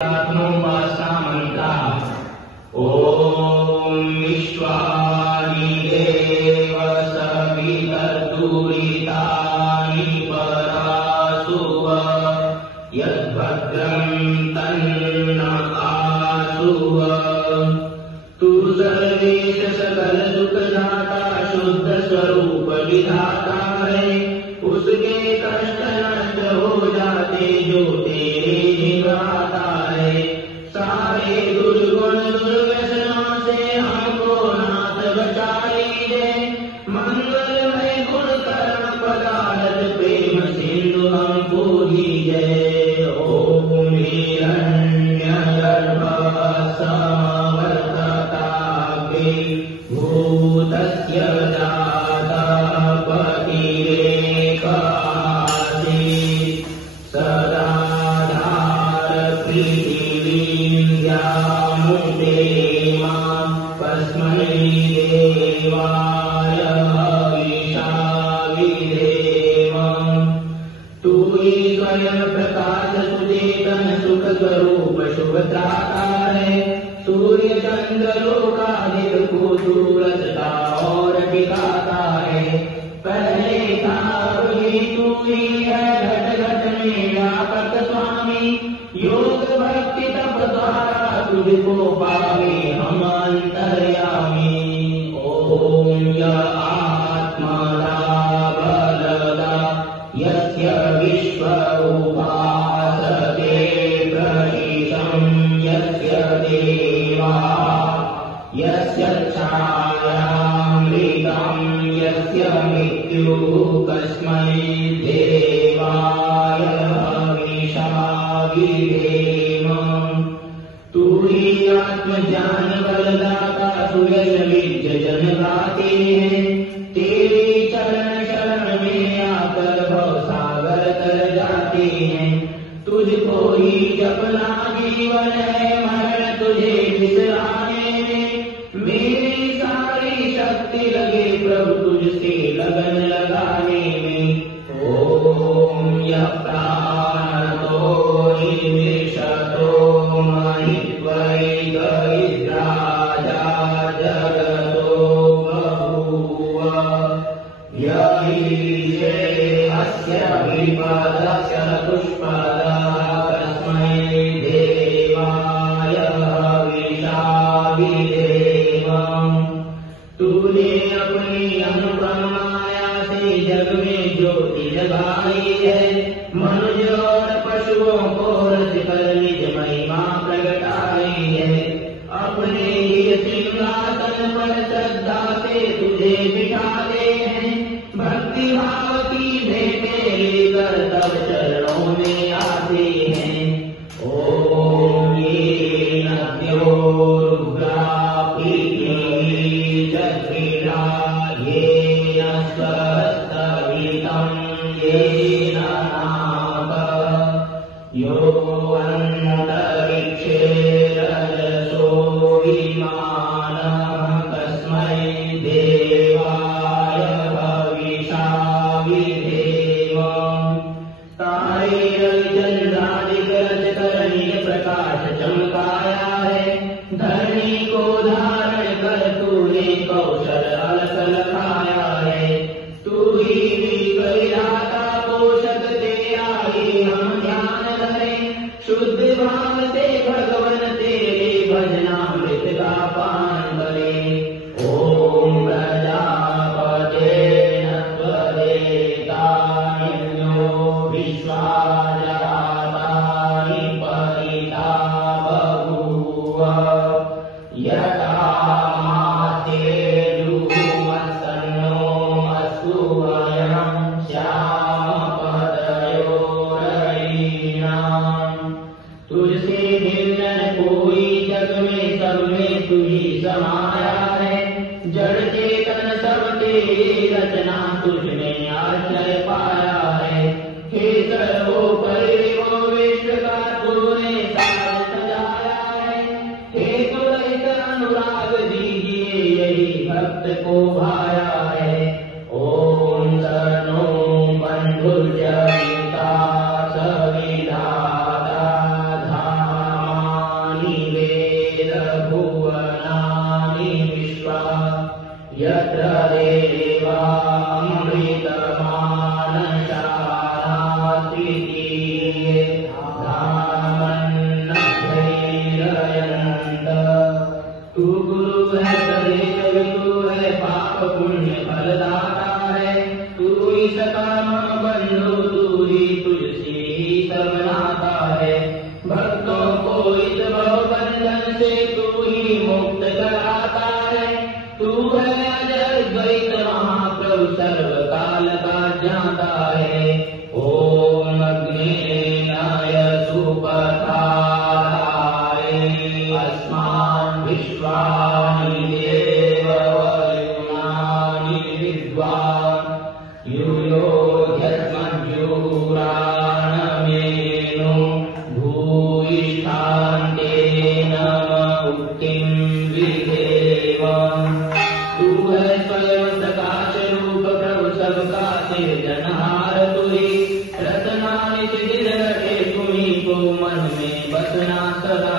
मंत्र ओम विश्वानि देव सवितर्दुरितानि परासुव यद्भद्रं तन्नकासुव तू सर्वेश सकल सुखदाता शुद्ध स्वरूप विधाता है। उसके कष्ट नष्ट हो जाते जो तेरे निभाता है। सारे दुर्गुण दुर्व्यसनों से हमको नाथ बचा लीजिए। मंगलमय गुण कर्ण पदार्थ प्रेम सिंधु हम पूजिए। ओम हिरण्यगर्भ समवर्तताग्रे भूतस्य दाता पतिरेकासीत् सदाधार पृथिवीं व्यामुते मां तस्मै देवाय हविषा विधेम। तू ही स्वयं प्रकाश सुचेतन सुख स्वरूप शुभत्राता है। सूर्य चंद्र लोकादित्य को तू रचता और टिकाता है। पहले था अभी तू ही है घट घट में व्यापक स्वामी। योग भक्ति तप द्वारा तुझको पावे हम अंतर्यामी। ओम य आत्मदा बलदा यस्य विश्वरूपासते प्रहितं यस्य देवा यस्य छायामृतं यस्य मृत्युः कस्मै देवाय हविषा विधेम। तू ही आत्मज्ञान बलदाता सुयश विद्य जन गाते हैं। तेरे चरण शरण में आकर भवसागर तर जाते हैं। तुझको ही जपना जीवन है मरण तुझे बिसराने में। मेरी सारी शक्ति लगे प्रभु तुझसे लगन लगाने में। ओम यः प्राणतो निमिषतो महित्वैकैर्राजा जगतो बभूव य ईशे अस्य विपदस्य पुष्पदः तस्मै देवाय हविषा विधेम। तूने अपनी अनुपम माया से जग में ज्योति जगाई है। मनुष्य और पशुओं को रचकर निज महिमा प्रगटाई है। अपने ही सिंहासन पर श्रद्धा से तुझे बिठाते हैं। भक्ति भाव की भेंटें लेकर तब चरणों में आते हैं। ओम ये नद्यो रुद्रा पृथिवी जगृहा येन स्वस्तवितं येन नाभ यो अन्तरिक्षे रजसो विमानः तस्मै देवाय हविषा विधेम। तारे रविचन्द्रादिक रचकर निज प्रकाश चमकाया है। धरणी को धारण कर तूने कौशल अलस लखाया है। तू ही विधाता पोषक तेरा ही हम ध्यान धरें। शुद्ध भाव से भगवन तेरे भजनामृत का पान करें। ओम प्रजापते त्वदेतान्यो विश्वाजातानि परिता बभूव यथा मातेर्युमत्सन्नो अस्तु वयं श्यामपदयोरयीणाम्। तुझसे भिन्न कोई जग में सब में तू ही समाया है। जड़ चेतन सब तेरी रचना तुझने आश्रय पाया है। हे सर्वोपरि वो विश्व का तूने साज सजाया है। हे तुरहित अनुराग दीजिए यही भक्त को भाया है। ओम शरणो बंधुर्जनिता सविधाता धाम यत्र देवा अमृतमानशालास्त्रितीये धामन्नभैरयन्त। तू गुरु है सदेव विदु है पाप पुण्य फलदाता है। तू ही सकल बंधु तू ही तुझसे ही सब नाता है। भक्तों को इस भवबंधन से तू ही मुक्त कराता है। तू है अजय द्वैत महाप्रभु सर्वकाल का ज्ञाता है। ओम अग्निनाय सुपथाय अस्मान् विश्वानि देव वरुणानि विद्वान् युयोध्यस्मद्युराणमेनु भूयिष्ठान्तेन मुक्तिं विधेवम्। तू है स्वयं प्रकाश रूप प्रभु सबका सिरजनहार तू ही। रत्ना निज दिल रखे तुम्ही को मन में बसना सदा